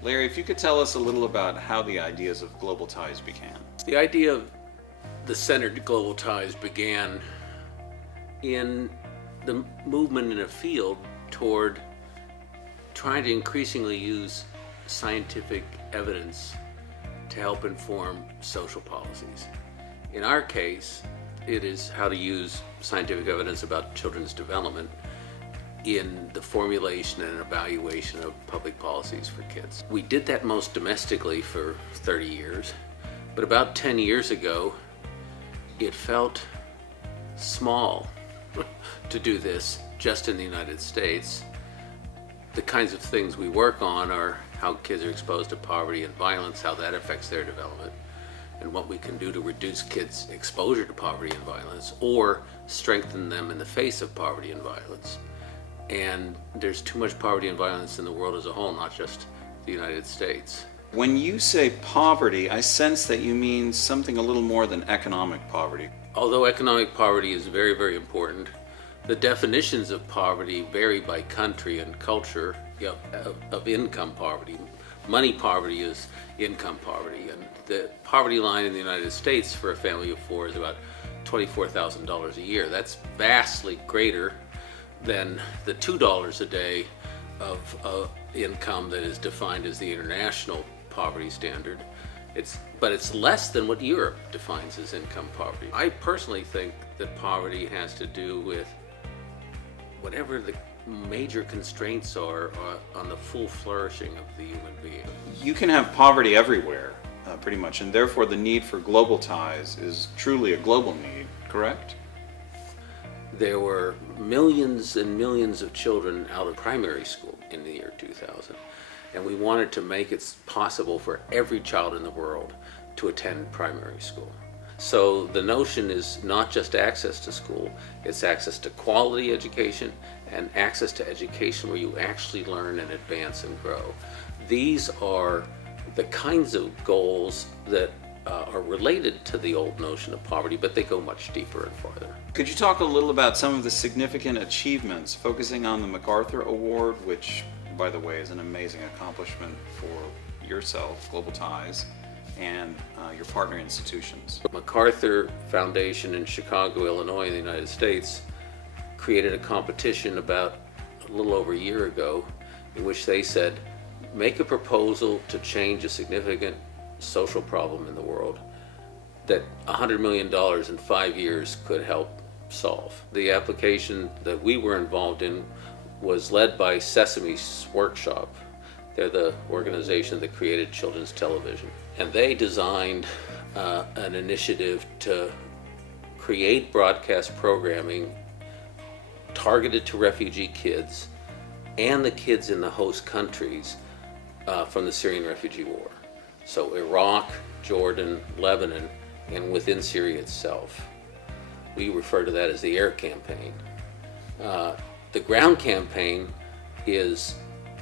Larry, if you could tell us a little about how the ideas of Global Ties began. The idea of the Center to Global Ties began in the movement in a field toward trying to increasingly use scientific evidence to help inform social policies. In our case, it is how to use scientific evidence about children's development in the formulation and evaluation of public policies for kids. We did that most domestically for 30 years, but about 10 years ago, it felt small to do this just in the United States. The kinds of things we work on are how kids are exposed to poverty and violence, how that affects their development, and what we can do to reduce kids' exposure to poverty and violence or strengthen them in the face of poverty and violence. And there's too much poverty and violence in the world as a whole, not just the United States. When you say poverty, I sense that you mean something a little more than economic poverty. Although economic poverty is very, very important, the definitions of poverty vary by country and culture of income poverty. Money poverty is income poverty, and the poverty line in the United States for a family of four is about $24,000 a year. That's vastly greater than the $2 a day of income that is defined as the international poverty standard. But it's less than what Europe defines as income poverty. I personally think that poverty has to do with whatever the major constraints are on the full flourishing of the human being. You can have poverty everywhere, pretty much, and therefore the need for global ties is truly a global need, correct? There were millions and millions of children out of primary school in the year 2000, and we wanted to make it possible for every child in the world to attend primary school. So the notion is not just access to school, it's access to quality education and access to education where you actually learn and advance and grow. These are the kinds of goals that are related to the old notion of poverty, but they go much deeper and farther. Could you talk a little about some of the significant achievements, focusing on the MacArthur Award, which, by the way, is an amazing accomplishment for yourself, Global Ties, and your partner institutions? MacArthur Foundation in Chicago, Illinois, in the United States, created a competition about a little over a year ago in which they said, make a proposal to change a significant social problem in the world that $100 million in 5 years could help solve. The application that we were involved in was led by Sesame's Workshop. They're the organization that created children's television. And they designed an initiative to create broadcast programming targeted to refugee kids and the kids in the host countries from the Syrian refugee war. So Iraq, Jordan, Lebanon, and within Syria itself. We refer to that as the air campaign. The ground campaign is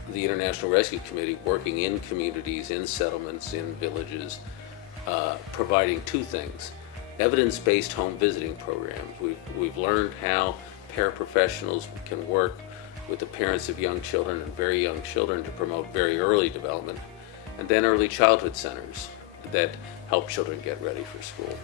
the International Rescue Committee working in communities, in settlements, in villages, providing two things: evidence-based home visiting programs. We've learned how paraprofessionals can work with the parents of young children and very young children to promote very early development, and then early childhood centers that help children get ready for school.